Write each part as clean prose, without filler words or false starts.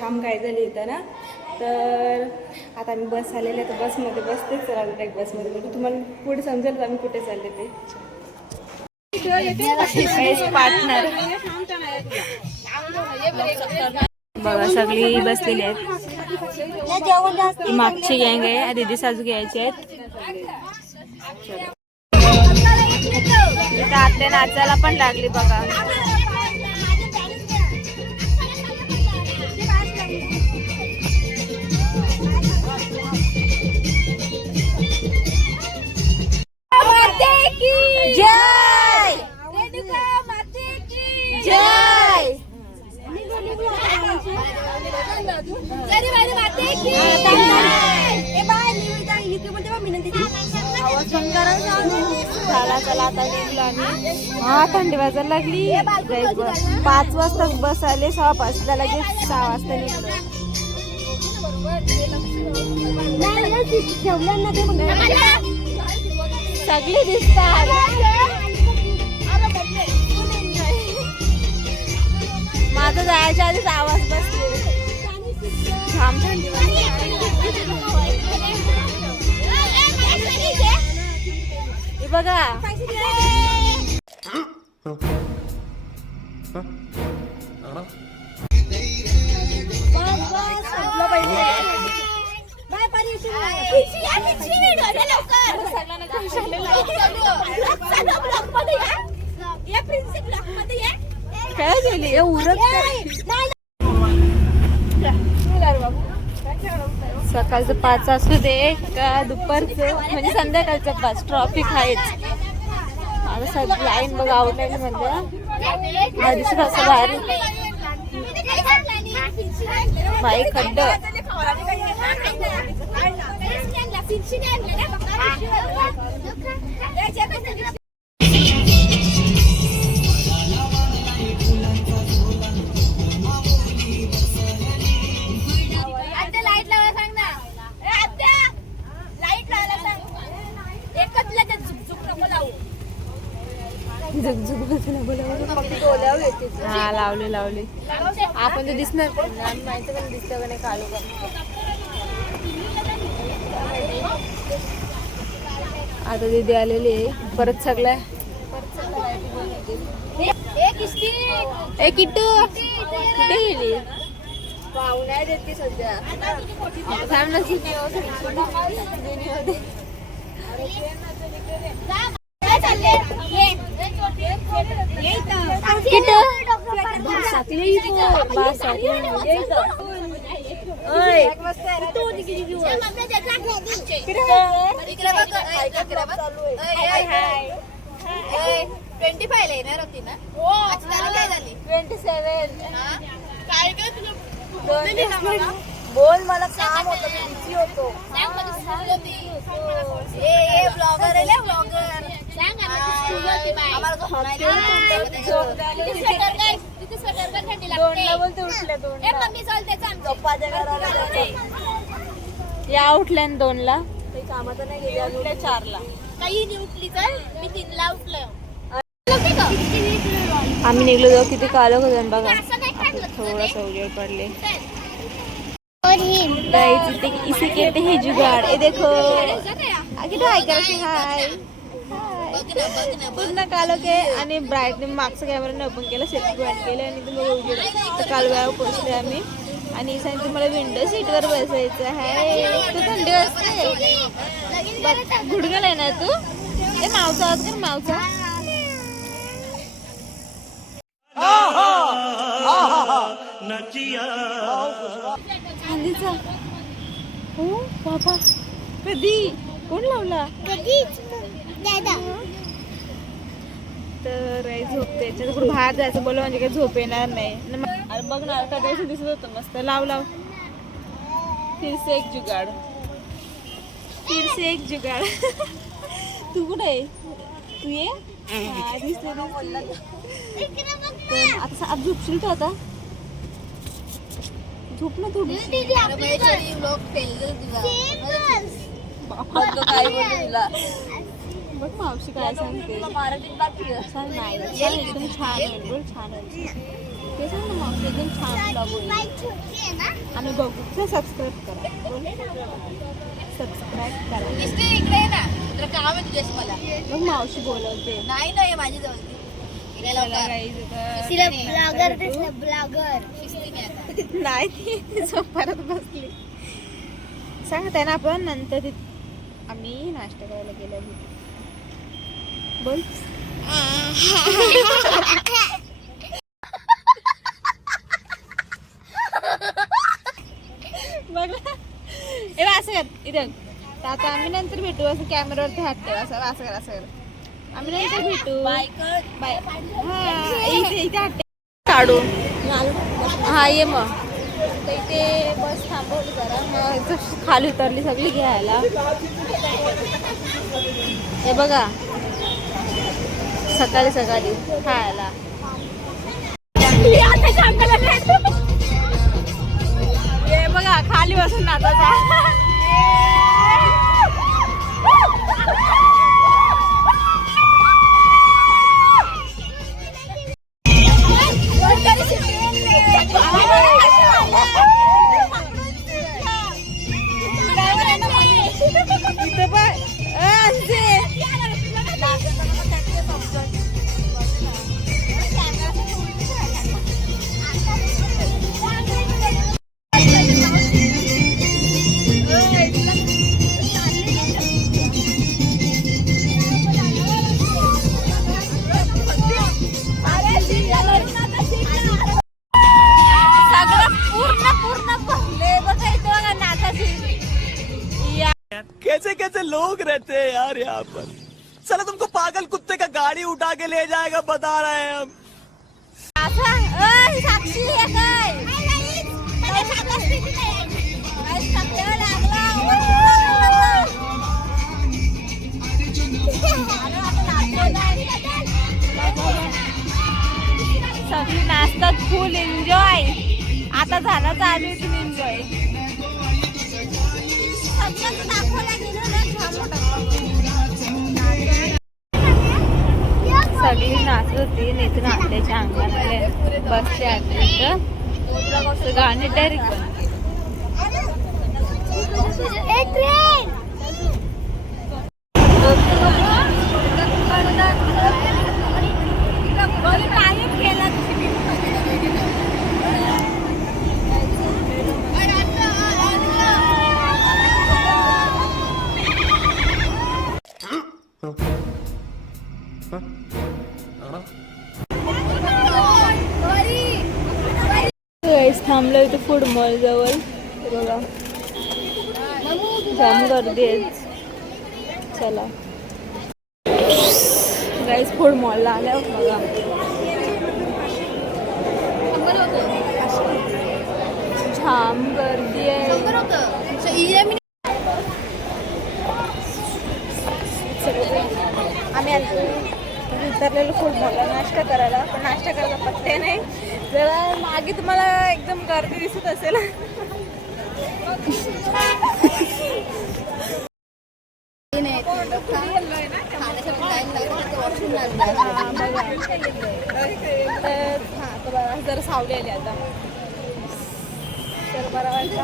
जाम काय झाली इथं ना. तर आता आम्ही बस आलेले तर बसमध्ये बसतेच राहतो डायरेक्ट बसमध्ये, म्हणजे तुम्हाला पुढे समजेल तर आम्ही कुठे चालले ते. पार्टनर बघा सगळी बसलेली आहेत. मागची गँग आहे, दीदी साजू घ्यायची आहेत. आत्या नाचायला पण लागली बघा. जय जय चला आता निघलो आम्ही. हा थंडी वाजायला लागली. 5 वाजताच बस आले, 6:05 लगेच 6 वाजता निघलो. सगळे दिसतात. माझा जायच्या आधीच आवाज बसते. जाम थंडी बघा. काय झाली उरत. सकाळचं 5 असू दे का दुपारचं म्हणजे संध्याकाळचं 5 ट्रॉफिक आहेच. आता सध्या लाईन बघा आवडलेली म्हणजे आधीच कसं बाहेर बाई खड्ड. हा लावले लावले. आपण तर दिसणार माहिती पण दिसत का नाही काळू का. आता दीदी आलेली आहे परत सगळ्या. किट्टू कुठे गेली. पाहुण्या देते सध्या. बोल मला काम होतं बिझी होतो. ब्लॉगर आहे ब्लॉगर. या उठल्या 2ला काही कामाचं नाही गेले. उठल्या 4ला काही उठली तर मी 3ला उठलं. आम्ही निघलो जाऊ किती कालक होतं बघा. थोडासा उजेड पडले. इसे कहते हैं जुगाड़. ये देखो आगे हाय कर. हाय पूर्ण कालो के आणि ब्राईटने मागचं कॅमेराने ओपन केलं, सेल्फी पॉईंट केले आणि तुम्हाला उजेड. तर कालव्यावर पोहोचले आम्ही आणि सांगितलं तुम्हाला विंडो सीटवर बसायचं आहे. तू थंडी वाजते गुडघाला ना तू. ए मावचा आवाज कर मावचा. चांदीचा हो बाबा. कधी कोण लावला. तर झोपते त्याच्याकडून बाहेर जायचं बोल म्हणजे काही झोप येणार नाही. अरे बघ ना का दिवस दिसत होतं मस्त. लाव लाव. फिर से एक जुगाड. फिर से एक जुगाड. तू कुठे आहे. तू ये. आता झोपशील तू. आता झोप ना थोडी. बघ मावशी काय सांगते. एकदम छान छान. ते सांग ना मावशी, एकदम छान ब्लॉग होईल. आम्ही बघू. सबस्क्राईब करा. सबस्क्राईब करा. इकडे ना तुला काम आहे तुझ्याशी मला. मग मावशी बोलवते. नाही नाही माझी जवळ चला guys, नाही ती परत बसली. सांगत आहे ना आपण नंतर आम्ही नाश्ता करायला गेलो. बोल. बघ असं कर इथं. आता आम्ही नंतर भेटू. असं कॅमेरावरती हात ठेव. असं असं कर असं कर. आम्ही नंतर भेटू. बाय. हा इथे हात ठेव. काढू. हा ये मग. तर इथे बस थांबवली जरा. मग खाली उतरली सगळी घ्यायला. हे बघा सकाळी सकाळी खायला. हे बघा खाली बसून नाचायचा. कैसे कैसे लोग रहते हैं यार यहाँ पर. चलो तुमको पागल कुत्ते का गाड़ी उठा के ले जाएगा बता रहे हैं हम. साक्षी सगळी नाचतात. फुल एन्जॉय. आता झाला चालू इथून एन्जॉय. सगळी नाचत होती. इथून आत्याच्या अंगणाला बसले आत्याचं गाणे डायरेक्ट थांबलो इथे फूड मॉल जवळ. बघा जाम गर्दी आहे. चला गाईस फूड मॉलला आल्यावर बघा जाम गर्दी आहे. आम्ही उतरलेलो फूड मॉलला नाश्ता करायला. पण नाश्ता करायला पत्ते नाही. जरा मागे तुम्हाला एकदम गर्दी दिसत असेल. जरा सावली आली आता. तर बरं वाटतं.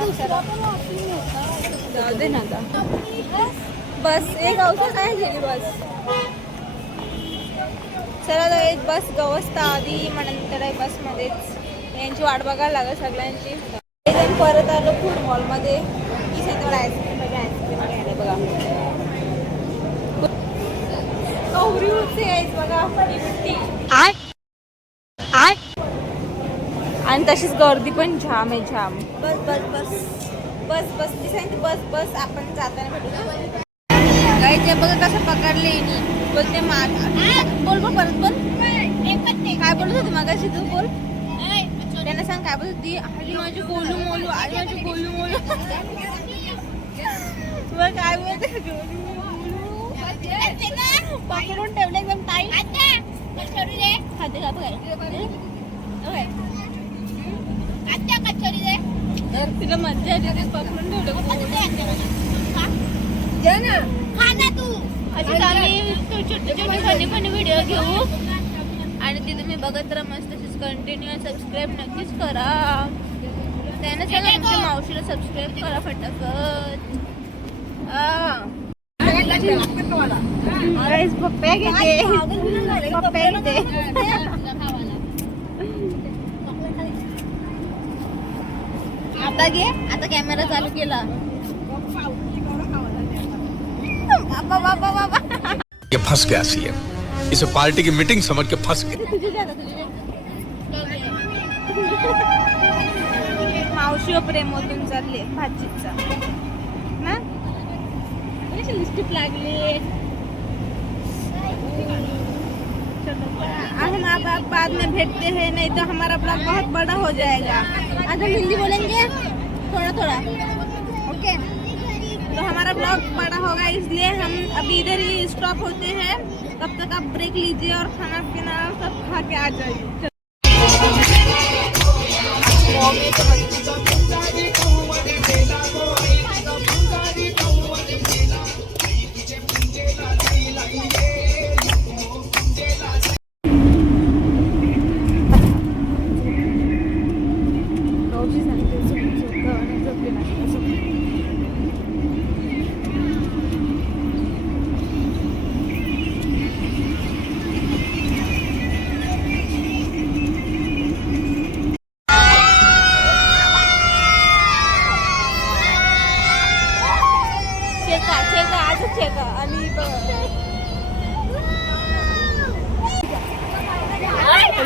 जाऊ दे ना आता. बस एक गावचं काय गेली बस. चला एक बस गवसता आधी मग नंतर आहे बसमध्येच. यांची वाट बघायला लागेल सगळ्यांची. परत आलो फूड मॉलमध्ये. ही सगळं आईस्क्रीम घ्यायला बघा. गौरी उठते यायच बघा. आणि तशीच गर्दी पण जाम आहे जाम. बस बस बस बस बस ती सांगते बस बस आपण जाताना भेटू. काही ते बघा कसं पकडले. बोलते बोल बोल परत बोल. काय बोलत होती मगाशी तू. बोल त्यांना सांग काय बोलत होती. आली माझी गोलू मोलू. आली माझी गोलू मोलू. तुला काय बोलते. पकडून ठेवले एकदम टाईट. खाते का बघाय तिला मज्जा येते. पकडून ठेवलं. आम्ही छोटे छोटे फनी फनी व्हिडिओ घेऊ आणि तिथे मी बघत राहा मस्त. कंटिन्यू सबस्क्राईब नक्कीच करा. त्यानं सांगा तुमच्या मावशीला सबस्क्राईब करा फटाफट. पप्प्या घेते पप्प्या घेते. आता घे. आता कॅमेरा चालू केला. बाबा बाबा बाबा ये फंस गया सीएम. इसे पार्टी की मीटिंग समझ के फंस गया. मावशी प्रेम होतून चालले भाजीचा ना. लिपस्टिक लागली. हम आप बाद में भेजते हैं, नहीं तो हमारा ब्लॉग बहुत बड़ा हो जाएगा. आज हम हिंदी बोलेंगे थोड़ा थोड़ा. ओके. तो हमारा ब्लॉग बड़ा होगा, इसलिए हम अभी इधर ही स्टॉप होते हैं. तब तक आप ब्रेक लीजिए और खाना पीना सब खा के आ जाइए.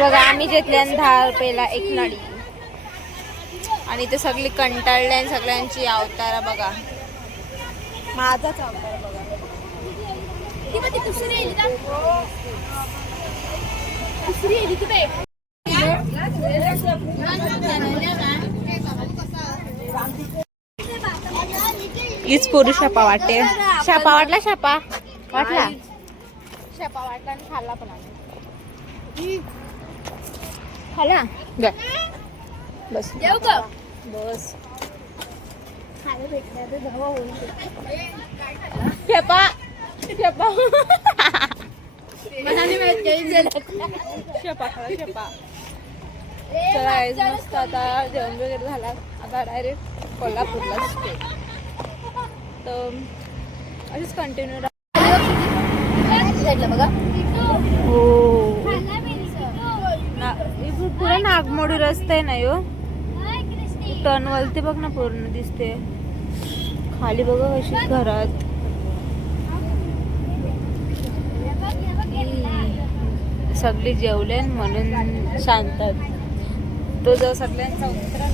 बघा आम्ही घेतल्या 10 रुपयाला एक नळी. आणि इथे सगळी कंटाळल्या सगळ्यांची अवतार बघा. माझाच अवतार बघा. हीच पोरी शापा वाटते. शापा वाटला. शापा वाटला. शापा वाटला आणि खाल्ला पण आम्ही. खाला बस. येऊ का? बस. शेपा शेपा शेपा खाला शेपा. चला मस्त आता जेवण वगैरे झाला. आता डायरेक्ट कोल्हापूरला स्टे. तर अशीच कंटिन्यू बघा. हो पुरा नागमोडी रस्ता आहे ना यो. टर्न वलते बघ ना पूर्ण दिसते. खाली बघा कशी घरात. सगळी जेवले म्हणून शांतात. तो जो सगळ्यांचा उतरा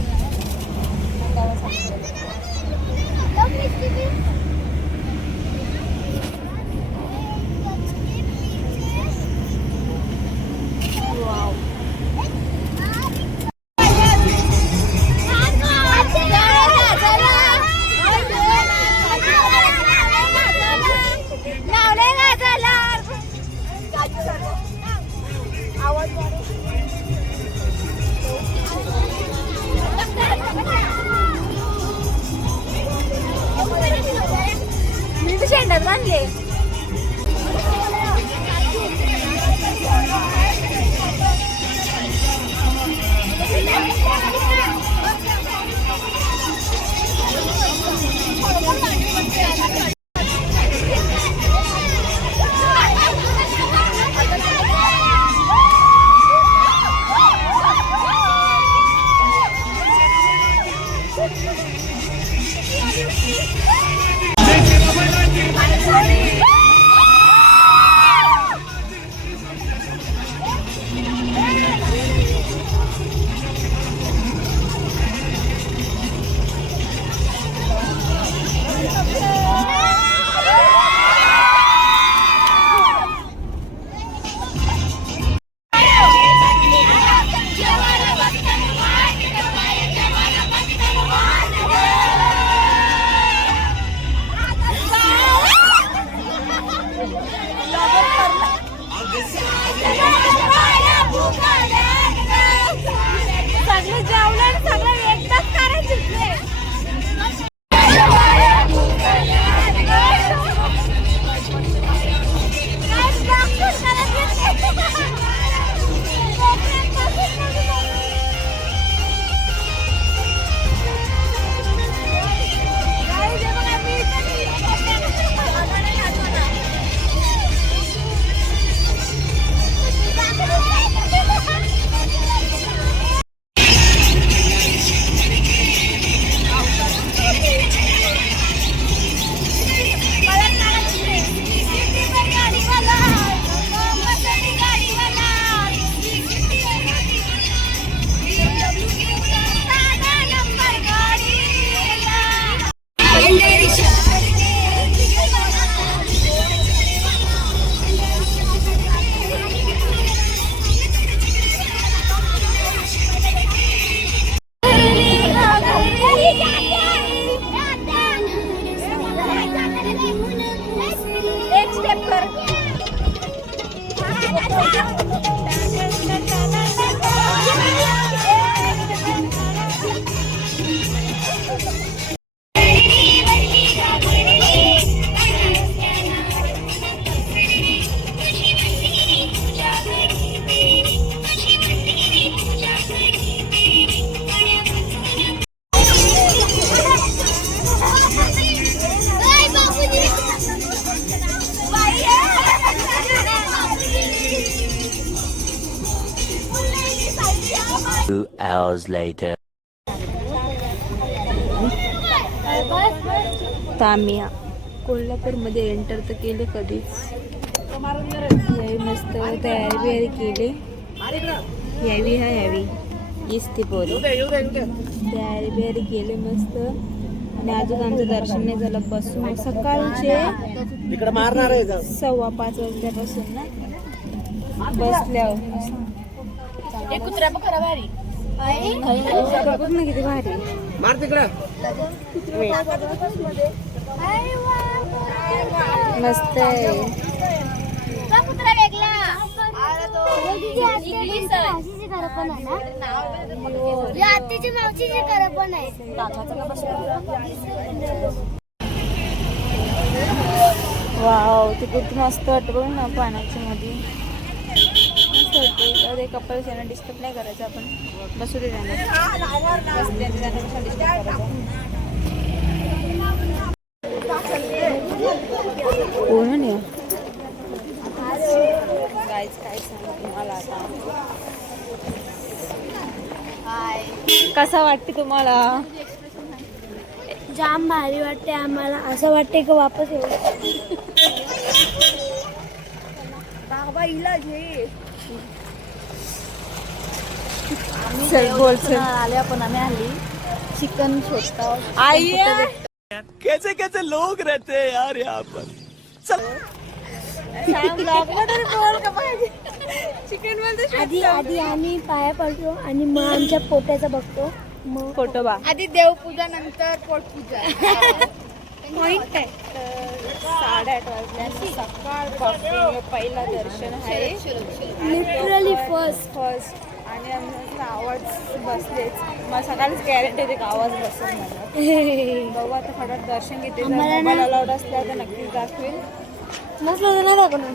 शेंडात बांधले. hours later. तामिया कोल्हापूरमध्ये एंटर तर केले कधीच. यावी मस्त तयारी बियारी केली. यावी इस्ती पोरी तयारी बियारी केली मस्त. आणि अजून आमचं दर्शन नाही झालं. बसून सकाळचे 5:15 वाजल्यापासून ना बसल्यावर एक कुत्रा पण खरा भारी. बघ ना किती भारी मस्त आहे. का कुत्रा वेगळा आत्तीची मावशीची घर पण आहे. वाव ते किती मस्त वाटतं बघ ना पाण्याच्या मध्ये. मस्त वाटते. कपल त्यांना डिस्टर्ब नाही करायचं आपण. बसू दे त्यांना डिस्टर्ब करायचं. कोण नाही काय सांगू तुम्हाला आता. कसा वाटते तुम्हाला? जाम भारी वाटते आम्हाला. असं वाटते की वापस येऊ. चल बोल चल. आले आपण आम्ही आली चिकन शोधता. आई कैसे कैसे लोग रहते हैं यार यहाँ पर. चिकन मध्ये आधी आम्ही पाया पडतो आणि मग आमच्या पोट्याचा बघतो. मग फोटो बा. आधी देवपूजा नंतर पोटपूजा. पॉइंट आहे. 8:30 वाजल्याने सकाळ पहिला दर्शन आहे. Literally first. आणि आमचा आवाज बसलेच. मग सकाळीच गॅरंटी होते का आवाज बसेल मला. बघू आता फटाफट दर्शन घेते. आम्हाला मोबाईल अलाउड असल्यावर तर नक्कीच दाखवेल. नसलं तर नाही दाखवणार.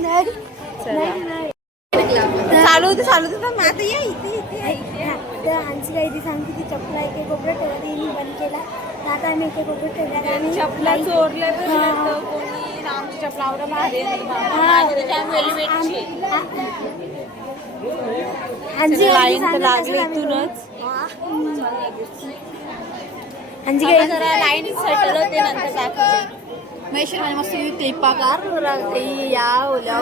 नाही चला. चालू होते आता ये इथे तर आमची काही ती सांगते की चपला एके कोपऱ्यात ठेवला. तिने बंद केला. तर आता आम्ही एके कोपऱ्यात ठेवला. आणि चपला चोरल्या तर कोणी आमची चपला आवडा माझी लाईन तर लागली इथूनच. आमची काही लाईन सेटल होते नंतर दाखवते. महेश्वर माझ्या मस्त टेपाकार या ओल्या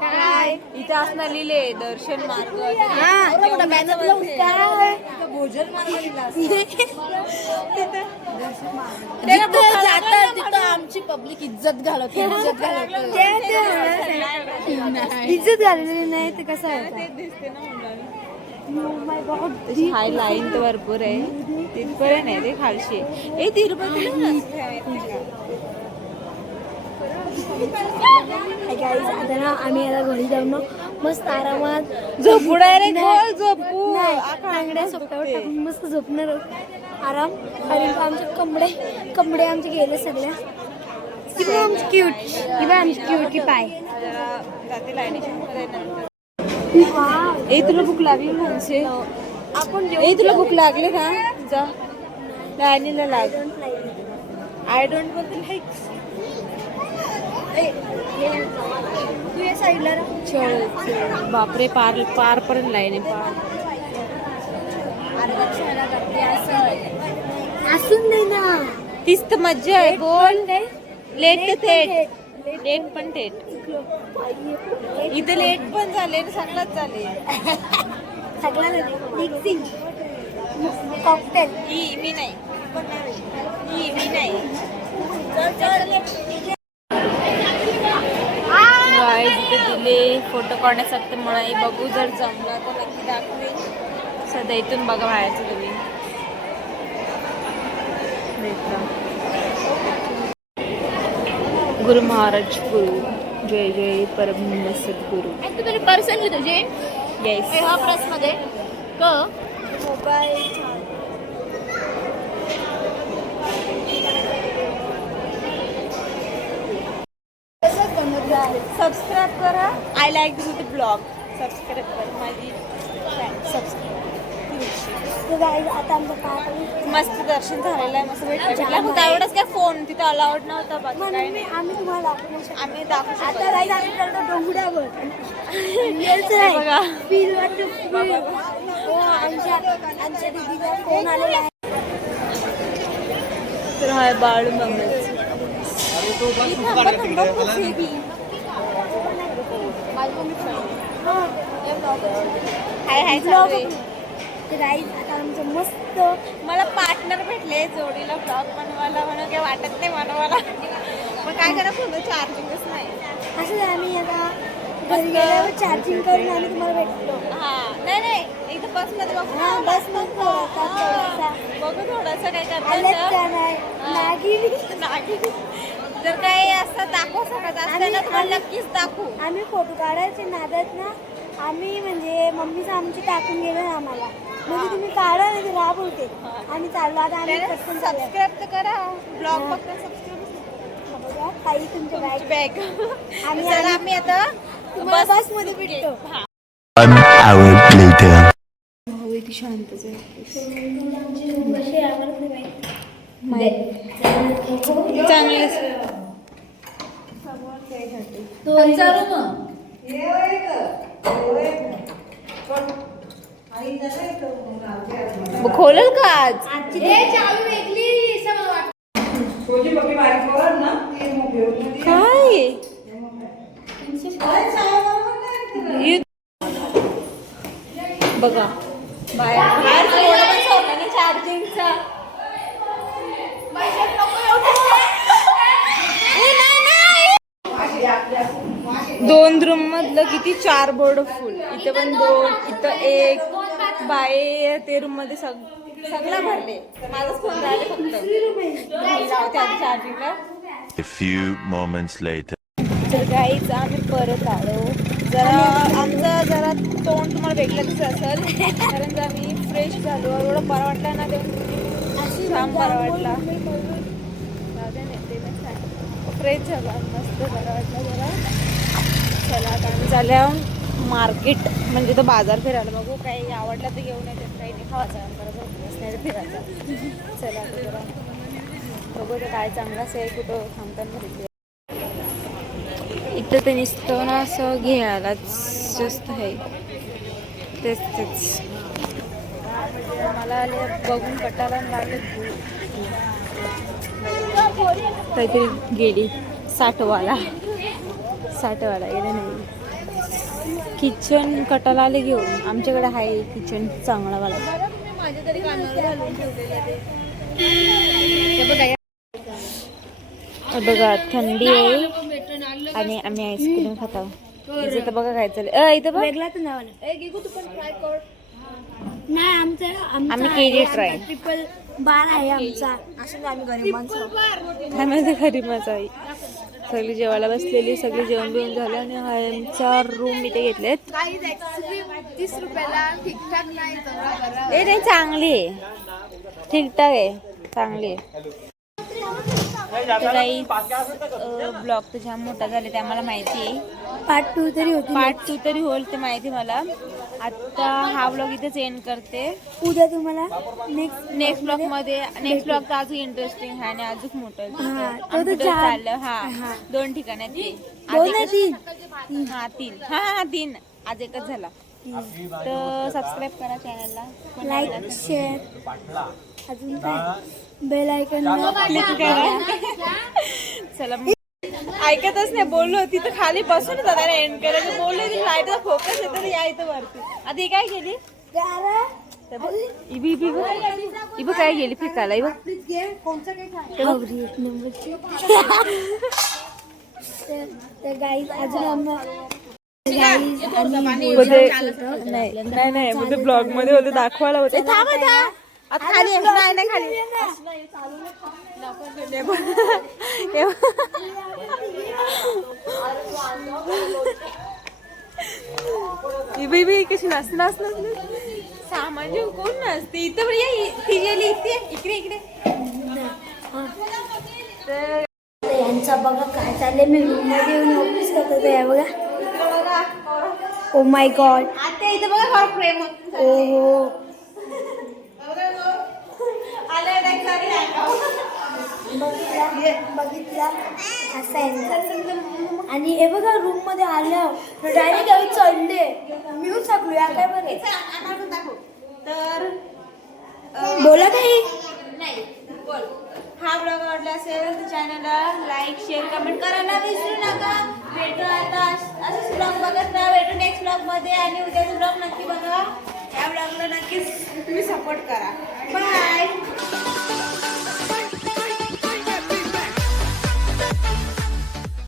काय इथे असणार लिहिले दर्शन मार्ग. भोजन मार्ग लिहिला तिथं आमची पब्लिक इज्जत घालवते. इज्जत घाललेली नाही तर कसं आहे. हाय लाईन तर भरपूर आहे. तिथपर्यंत आहे ते खालशी. तिरुपती आता ना आम्ही आता घरी जाऊ ना मस्त आरामात झोपू डायरेक्ट झोपू. बांगड्या सोप्यावर टाकून मस्त झोपणार आराम. आणि आमचे कमडे आमचे गेले सगळ्या. किंवा आमची क्यूट की पाय. जाते लाईनीच्या तुला भूक लागली म्हणजे आपण तुला भूक लागली का? जा लाईनीला लाग. I don't want like. तू या साईडला चल बापरे पार पर्यंत लाईन आहे. असून नाही ना. तीच तर मज्जा आहे. बोल लेट ते थेट. लेट पण थेट. इथे लेट पण झाले आणि सगळंच झाले. सगळ्यांना मिक्सिंग कॉकटेल. मी नाही. मी नाही. इथे दिले फोटो काढण्यासाठी म्हणून बघू. जर जमला तर नक्की दाखवेल. सध्या इथून बघा बाहेरचं तुम्ही. गुरु महाराज गुरु जय जय परब्रह्म सद्गुरु. तू तुझे पर्सनली तुझे येस ह्या प्रेस मध्ये क मोबाईल सबस्क्राईब करा. I like this blog. Subscribe करा माझी सबस्क्राईब. तर guys, आता आमचं काय मस्त दर्शन झालेलं आहे, मस्त भेटलं फक्त एवढंच काय फोन तिथं अलाउड नव्हता, बाकी काही नाही. आम्ही तुम्हाला दाखवू शकतो. आम्ही दाखवू शकतो. आता guys, आम्ही चालतो डोंगरावर. बघा. Feel वाटतं feel. हो, आमच्या दीदीचा फोन आलेला आहे. तर हाय बाळू मंगल. हाय हाय चालू आहे. तर guys, आता आमचं मस्त मला पार्टनर भेटले जोडीला ब्लॉग बनवायला, म्हणून काही वाटत नाही बनवायला, पण काय करा फोन चार्जिंगच नाही. असं आम्ही आता घरी गेल्यावर चार्जिंग करून आम्ही तुम्हाला भेटलो. हा नाही नाही इथं बसमध्ये बघू ना, हा, बस मग थोडासा बघू थोडंसं काय आलेच करता का नाही नागिनी. नाही. जर काही असं दाखवू शकत असतं ना तुम्हाला नक्कीच दाखवू. आम्ही फोटो काढायचे नादात ना, आम्ही म्हणजे मम्मीचं आमची टाकून गेलं ना आम्हाला, म्हणजे तुम्ही काढा नाही तर राब होते. आम्ही चाललो आता, आम्ही पटकन चाललो. सबस्क्राईब तर करा, ब्लॉग फक्त सबस्क्राईब. बघा काही तुमच्या बॅग बॅग आणि तर आम्ही आता तुम्हाला बसमध्ये भेटतो. हा An hour later. भाऊ इथे शांतच आहे. कसे आम्हाला कुठे माहिती चांगले खोलल का आज? काय बघा बाहेर थोडं पण सोडलं नाही चार्जिंगचा. दोन रूम मधलं किती 4 बोर्ड फुल, इथं पण 2, इथं 1 बाय ते रूम मध्ये सगळं भरले. माझाच फोन राहिले फक्त लावते आधी चार्जिंगला. A few moments later. तर गाईच आम्ही परत आलो. जरा आमचं जरा तोंड तुम्हाला वेगळं दिसत असेल, कारण जर आम्ही फ्रेश झालो, एवढं बरं वाटलं ना, ते छान बरं वाटला. फ्रेश झाला, मस्त बरं वाटलं जरा. चला आता आम्ही झाल्या मार्केट, म्हणजे तो बाजार फिरायला. बघू काही आवडलं तर घेऊन येते, काही नाही खावायचं परत नाही फिरायचं. चला आता जरा बघू तर काय चांगलं असं आहे, कुठं थांबताना भेटले. इथं ते नुसतं ना असं घ्यायलाच जास्त आहे, तेच मला आले बघून कटाला लागले. काहीतरी गेली 60वाला गेले नाही. किचन कटाला आले घेऊन, आमच्याकडे आहे किचन चांगलावाला. माझ्या तरी कानावर घालून ठेवलेलं ते बघा. थंडी आहे आणि आम्ही आईस्क्रीम खातो. इथं तर बघा काय चाललंय. इथं बघ वेगळा तर नाव नाही आमचं आम्ही केली ट्राय. ट्रिपल बार आहे आमचा. असं आम्ही गरीब माणसं. काय माहिती खरी मजा आई. सगळी जेवायला बसलेली, सगळी जेवण बिवून झालं आणि आमच्या रूम इथे घेतलेत. 30 रुपयाला ठीकठाक नाही. नाही चांगली आहे, ठीकठाक आहे, चांगली आहे. ब्लॉग तर जाम मोठा झाले ते आम्हाला माहिती आहे. पार्ट 2 तरी होती. पार्ट 2 तरी होईल ते माहिती मला. आता हा ब्लॉग इथेच एंड करते. उद्या तुम्हाला नेक्स्ट ब्लॉग मध्ये नेक्स्ट ब्लॉग तर अजून इंटरेस्टिंग आहे आणि अजून मोठं हा, तो आम्ही तर कुठं जाम. चाललं. हा. हा 2 ठिकाण आहेत ते. 2 नाही 3. हा 3. हा 3. आज एकच झाला. तर सबस्क्राईब करा चॅनलला, लाईक शेअर अजून काय बेल आयकॉन क्लिक करा. चला ऐकतच नाही, बोललो तिथं खाली बसून होता एंड करायचं, बोललो ती लाईटचा फोकस येतो या इथं वरती. आता ही काय केली इबी काय गेली फिकायला. इबा गाईज अजून नाही म्हणजे ब्लॉग मध्ये होते दाखवायला होते. आता खाली नाही खाली कशी नाच सामान घेऊन कोण नसते इथं. ती गेली इकडे यांचा बघा काय चाललंय. मी रूम मध्ये येऊन ऑफिस करत आहे बघा. Oh my God. आता इथं बघा प्रेम. ओ हो बघितला असं आहे. आणि हे बघा रूम मध्ये आल्यावर डायरेक्ट आम्ही चढले. मी पण सांगलो या काय बरं तर बोला काही. हा ब्लॉग आवडला असेल तर चॅनलला लाईक शेअर कमेंट करायला विसरू नका. भेटू आता असंच ब्लॉग बघत राहा. भेटू नेक्स्ट ब्लॉग मध्ये आणि उद्याचा ब्लॉग नक्की बघा. या ब्लॉगला नक्कीच तुम्ही सपोर्ट करा. बाय.